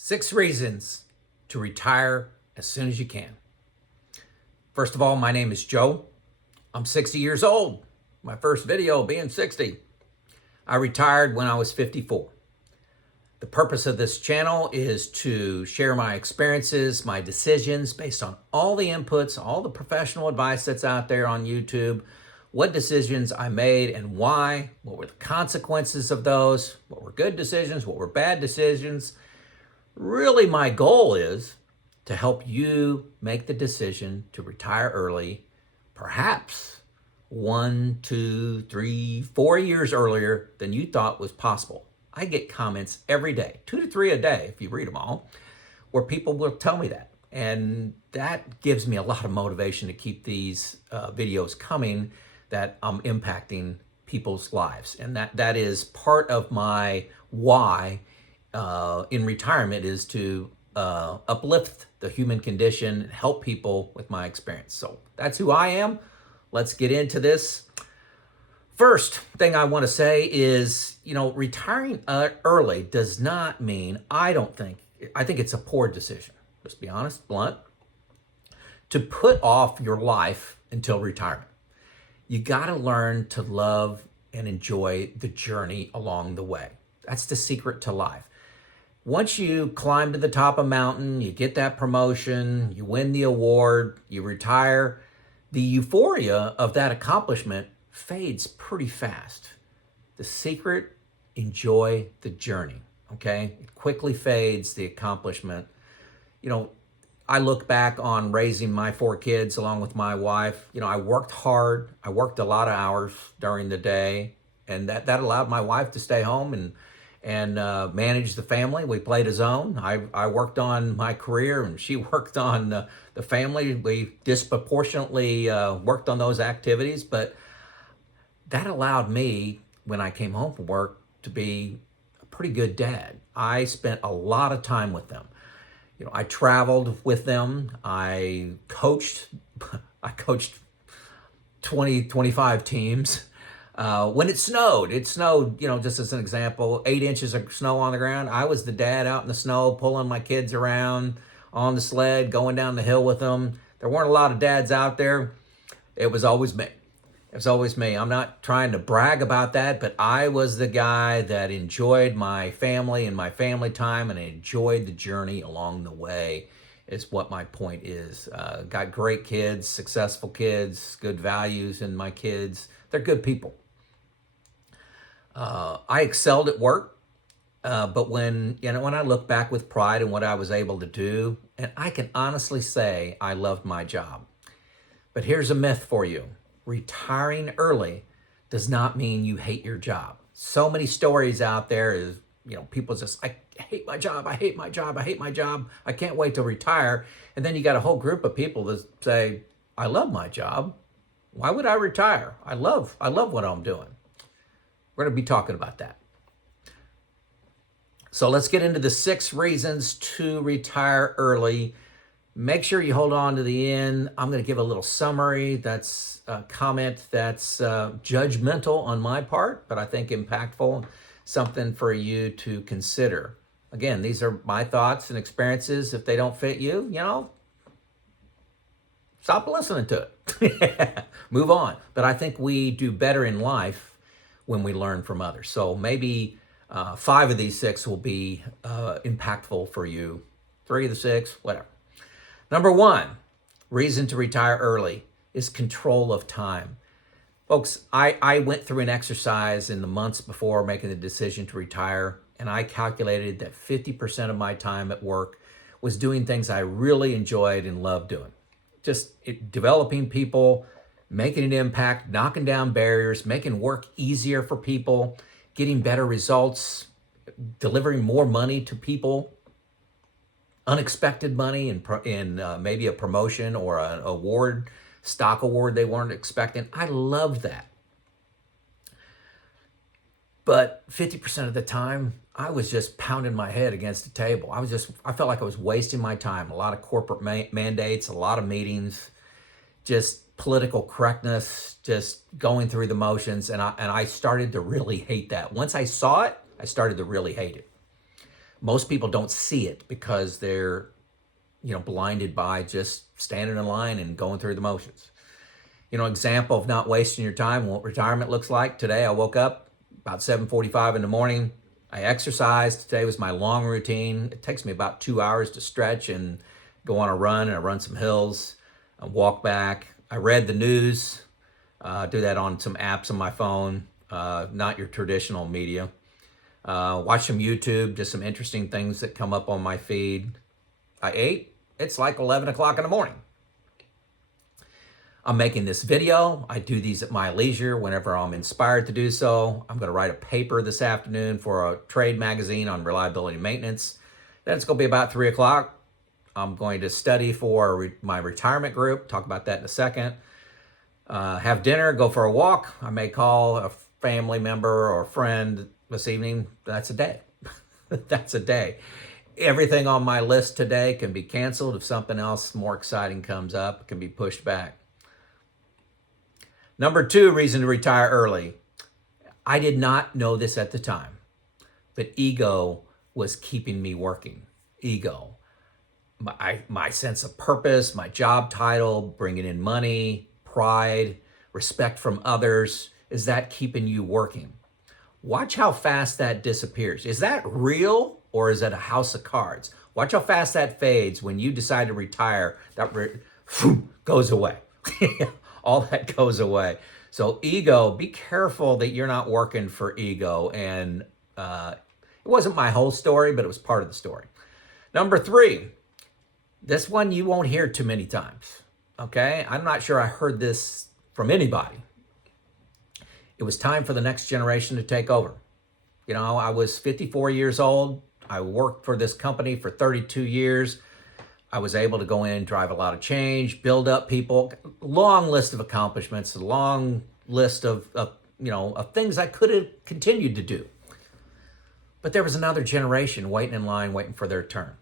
6 reasons to retire as soon as you can. First of all, my name is Joe. I'm 60 years old. My first video being 60. I retired when I was 54. The purpose of this channel is to share my experiences, my decisions based on all the inputs, all the professional advice that's out there on YouTube, what decisions I made and why, what were the consequences of those, what were good decisions, what were bad decisions. Really, my goal is to help you make the decision to retire early, perhaps 1, 2, 3, 4 years earlier than you thought was possible. I get comments every day, 2 to 3 a day if you read them all, where people will tell me that. And that gives me a lot of motivation to keep these videos coming, that I'm impacting people's lives. And that is part of my why in retirement, is to uplift the human condition and help people with my experience. So that's who I am. Let's get into this. First thing I want to say is, retiring early does not mean, I think it's a poor decision. Let's be honest, blunt, to put off your life until retirement. You got to learn to love and enjoy the journey along the way. That's the secret to life. Once you climb to the top of a mountain, you get that promotion, you win the award, you retire, the euphoria of that accomplishment fades pretty fast. The secret, enjoy the journey, okay? It quickly fades, the accomplishment. I look back on raising my 4 kids along with my wife. I worked hard. I worked a lot of hours during the day, and that allowed my wife to stay home and manage the family. We played a zone. I worked on my career and she worked on the family. We disproportionately worked on those activities, but that allowed me, when I came home from work, to be a pretty good dad. I spent a lot of time with them. I traveled with them. I coached 20, 25 teams. When it snowed, just as an example, 8 inches of snow on the ground. I was the dad out in the snow, pulling my kids around on the sled, going down the hill with them. There weren't a lot of dads out there. It was always me. I'm not trying to brag about that, but I was the guy that enjoyed my family and my family time, and I enjoyed the journey along the way, is what my point is. Got great kids, successful kids, good values in my kids. They're good people. I excelled at work, but when I look back with pride in what I was able to do, and I can honestly say I loved my job. But here's a myth for you. Retiring early does not mean you hate your job. So many stories out there is, people just, I hate my job, I hate my job, I hate my job, I can't wait to retire. And then you got a whole group of people that say, I love my job. Why would I retire? I love what I'm doing. We're going to be talking about that. So let's get into the 6 reasons to retire early. Make sure you hold on to the end. I'm going to give a little summary. That's a comment that's judgmental on my part, but I think impactful, something for you to consider. Again, these are my thoughts and experiences. If they don't fit you, stop listening to it. Move on. But I think we do better in life when we learn from others. So maybe 5 of these 6 will be impactful for you. 3 of the 6, whatever. Number 1, reason to retire early is control of time. Folks, I went through an exercise in the months before making the decision to retire, and I calculated that 50% of my time at work was doing things I really enjoyed and loved doing. Just developing people, making an impact, knocking down barriers, making work easier for people, getting better results, delivering more money to people, unexpected money, and maybe a promotion or an award, stock award they weren't expecting. I loved that. But 50% of the time, I was just pounding my head against the table. I felt like I was wasting my time. A lot of corporate mandates, a lot of meetings, just political correctness, just going through the motions. And I started to really hate that. Once I saw it, I started to really hate it. Most people don't see it because they're, blinded by just standing in line and going through the motions. Example of not wasting your time, what retirement looks like. Today I woke up about 7:45 in the morning. I exercised. Today was my long routine. It takes me about 2 hours to stretch and go on a run, and I run some hills, I walk back. I read the news, do that on some apps on my phone, not your traditional media. Watch some YouTube, just some interesting things that come up on my feed. I ate. It's like 11 o'clock in the morning. I'm making this video. I do these at my leisure whenever I'm inspired to do so. I'm going to write a paper this afternoon for a trade magazine on reliability and maintenance. Then it's going to be about 3 o'clock. I'm going to study for my retirement group. Talk about that in a second. Have dinner, go for a walk. I may call a family member or friend this evening. That's a day. That's a day. Everything on my list today can be canceled. If something else more exciting comes up, it can be pushed back. Number 2 reason to retire early. I did not know this at the time, but ego was keeping me working. Ego. My sense of purpose, my job title, bringing in money, pride, respect from others, is that keeping you working? Watch how fast that disappears. Is that real or is it a house of cards? Watch how fast that fades when you decide to retire. That goes away. All that goes away. So ego, be careful that you're not working for ego. And it wasn't my whole story, but it was part of the story. Number 3, this one you won't hear too many times, okay? I'm not sure I heard this from anybody. It was time for the next generation to take over. I was 54 years old. I worked for this company for 32 years. I was able to go in, drive a lot of change, build up people, long list of accomplishments, a long list of things I could have continued to do. But there was another generation waiting in line, waiting for their turn.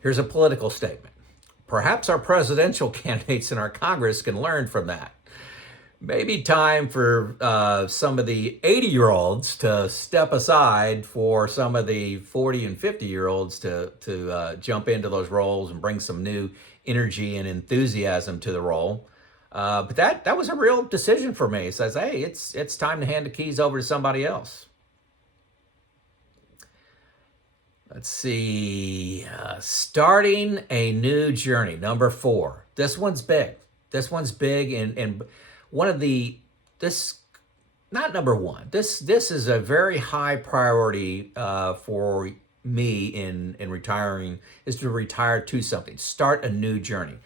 Here's a political statement. Perhaps our presidential candidates in our Congress can learn from that. Maybe time for some of the 80-year-olds to step aside for some of the 40 and 50-year-olds to jump into those roles and bring some new energy and enthusiasm to the role. But that was a real decision for me. It says, hey, it's time to hand the keys over to somebody else. Let's see. Starting a new journey. Number 4. This one's big. This one's big, and one of not number 1. This is a very high priority for me in retiring, is to retire to something, start a new journey.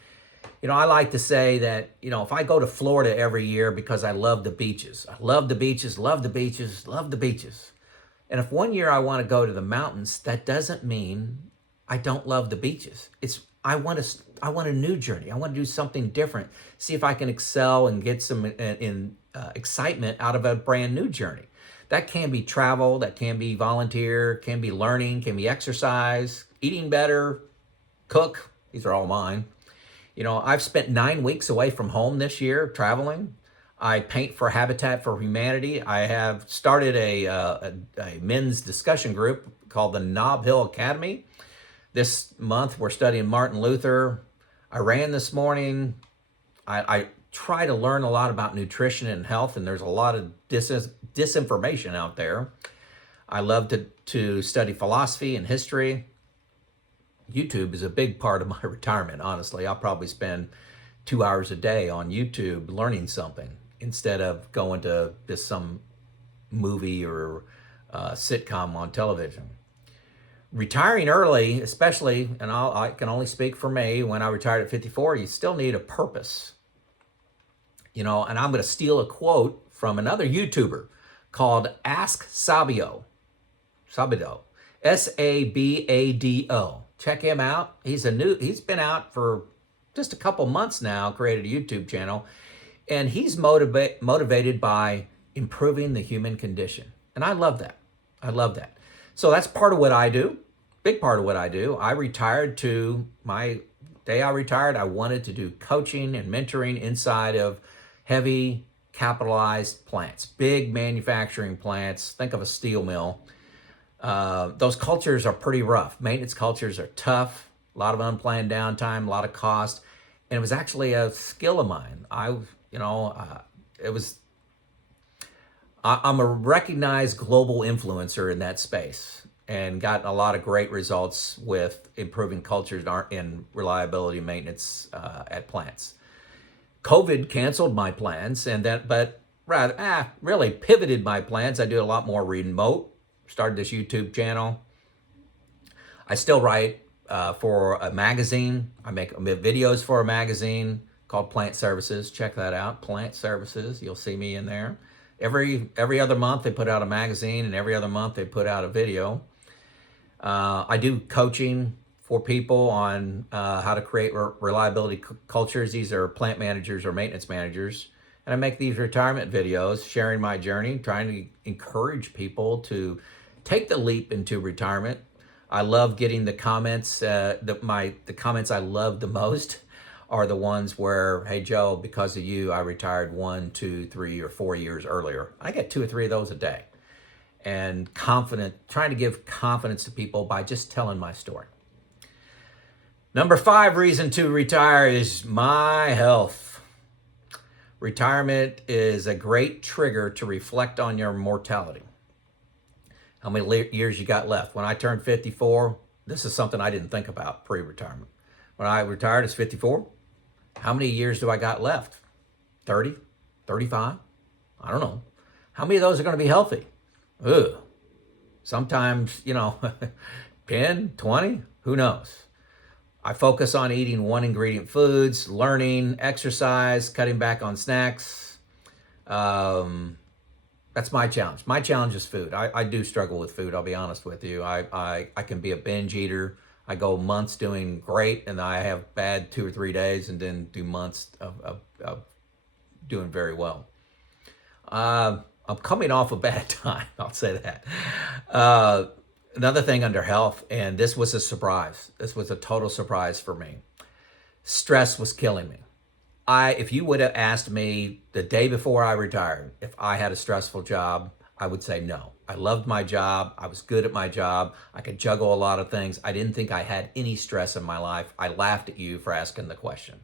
I like to say that, if I go to Florida every year because I love the beaches, love the beaches. And if one year I want to go to the mountains, that doesn't mean I don't love the beaches. I want a new journey. I want to do something different. See if I can excel and get some excitement out of a brand new journey. That can be travel, that can be volunteer, can be learning, can be exercise, eating better, cook. These are all mine. I've spent 9 weeks away from home this year traveling. I paint for Habitat for Humanity. I have started a men's discussion group called the Nob Hill Academy. This month, we're studying Martin Luther. I ran this morning. I try to learn a lot about nutrition and health, and there's a lot of disinformation out there. I love to study philosophy and history. YouTube is a big part of my retirement, honestly. I'll probably spend 2 hours a day on YouTube learning something instead of going to just some movie or sitcom on television. Retiring early, especially, and I can only speak for me, when I retired at 54, you still need a purpose. And I'm going to steal a quote from another YouTuber called Ask Sabio. Sabado. Sabado. Check him out. He's been out for just a couple months now, created a YouTube channel, and he's motivated by improving the human condition. And I love that. So that's part of what I do. Big part of what I do. My day I retired, I wanted to do coaching and mentoring inside of heavy capitalized plants, big manufacturing plants. Think of a steel mill. those cultures are pretty rough. Maintenance cultures are tough, a lot of unplanned downtime, a lot of cost. And it was actually a skill of mine. I'm a recognized global influencer in that space and gotten a lot of great results with improving cultures and reliability maintenance at plants. COVID canceled my plans, but really pivoted my plans. I do a lot more remote. Started this YouTube channel. I still write for a magazine. I make videos for a magazine called Plant Services. Check that out, Plant Services. You'll see me in there. Every other month they put out a magazine, and every other month they put out a video. I do coaching for people on how to create reliability cultures. These are plant managers or maintenance managers. And I make these retirement videos sharing my journey, trying to encourage people to take the leap into retirement. I love getting the comments. The comments I love the most are the ones where, hey, Joe, because of you, I retired 1, 2, 3, or 4 years earlier. I get 2 or 3 of those a day. And trying to give confidence to people by just telling my story. Number 5 reason to retire is my health. Retirement is a great trigger to reflect on your mortality. How many years you got left? When I turned 54, this is something I didn't think about pre-retirement. When I retired as 54, how many years do I got left? 30, 35? I don't know. How many of those are going to be healthy? Ugh. Sometimes, 10, 20, who knows? I focus on eating 1 ingredient foods, learning, exercise, cutting back on snacks. That's my challenge. My challenge is food. I do struggle with food, I'll be honest with you. I can be a binge eater. I go months doing great, and I have bad 2 or 3 days, and then do months of doing very well. I'm coming off a bad time, I'll say that. Another thing under health, and this was a surprise. This was a total surprise for me. Stress was killing me. If you would have asked me the day before I retired if I had a stressful job, I would say no. I loved my job. I was good at my job. I could juggle a lot of things. I didn't think I had any stress in my life. I laughed at you for asking the question.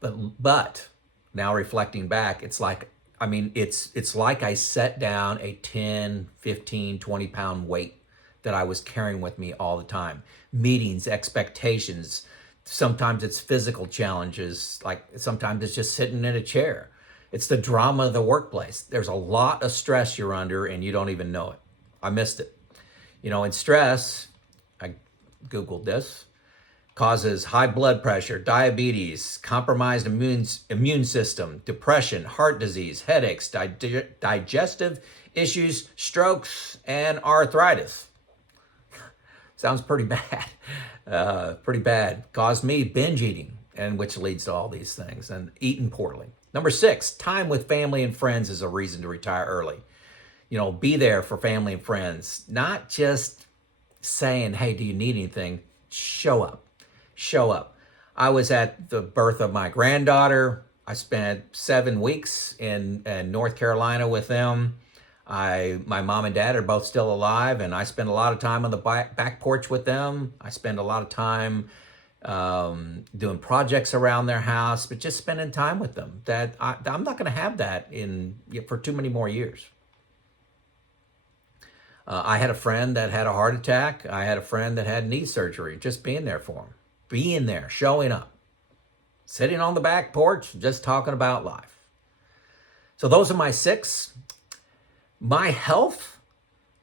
But now reflecting back, it's like I set down a 10, 15, 20 pound weight that I was carrying with me all the time. Meetings, expectations. Sometimes it's physical challenges, like sometimes it's just sitting in a chair. It's the drama of the workplace. There's a lot of stress you're under and you don't even know it. I missed it. In stress, I Googled this, causes high blood pressure, diabetes, compromised immune system, depression, heart disease, headaches, digestive issues, strokes, and arthritis. Sounds pretty bad. Pretty bad. Caused me binge eating, and which leads to all these things, and eating poorly. Number 6, time with family and friends is a reason to retire early. Be there for family and friends. Not just saying, hey, do you need anything? Show up. Show up. I was at the birth of my granddaughter. I spent 7 weeks in North Carolina with them. My mom and dad are both still alive, and I spend a lot of time on the back porch with them. I spend a lot of time doing projects around their house, but just spending time with them. That I'm not going to have that for too many more years. I had a friend that had a heart attack. I had a friend that had knee surgery. Just being there for him, being there, showing up, sitting on the back porch, just talking about life. So those are my 6. My health,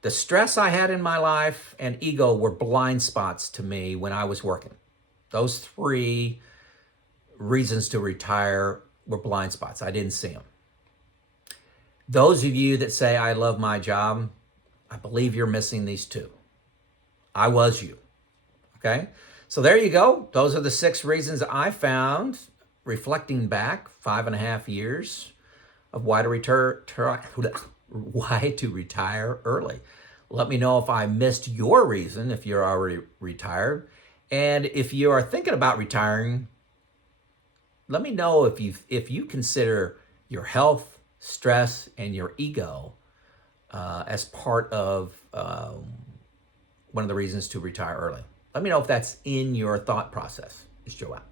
the stress I had in my life, and ego were blind spots to me when I was working. Those 3 reasons to retire were blind spots. I didn't see them. Those of you that say, I love my job, I believe you're missing these 2. I was you. Okay? So there you go. Those are the 6 reasons I found, reflecting back 5.5 years of why to retire early. Let me know if I missed your reason, if you're already retired. And if you are thinking about retiring, let me know if you consider your health, stress, and your ego as part of one of the reasons to retire early. Let me know if that's in your thought process. It's Joe out.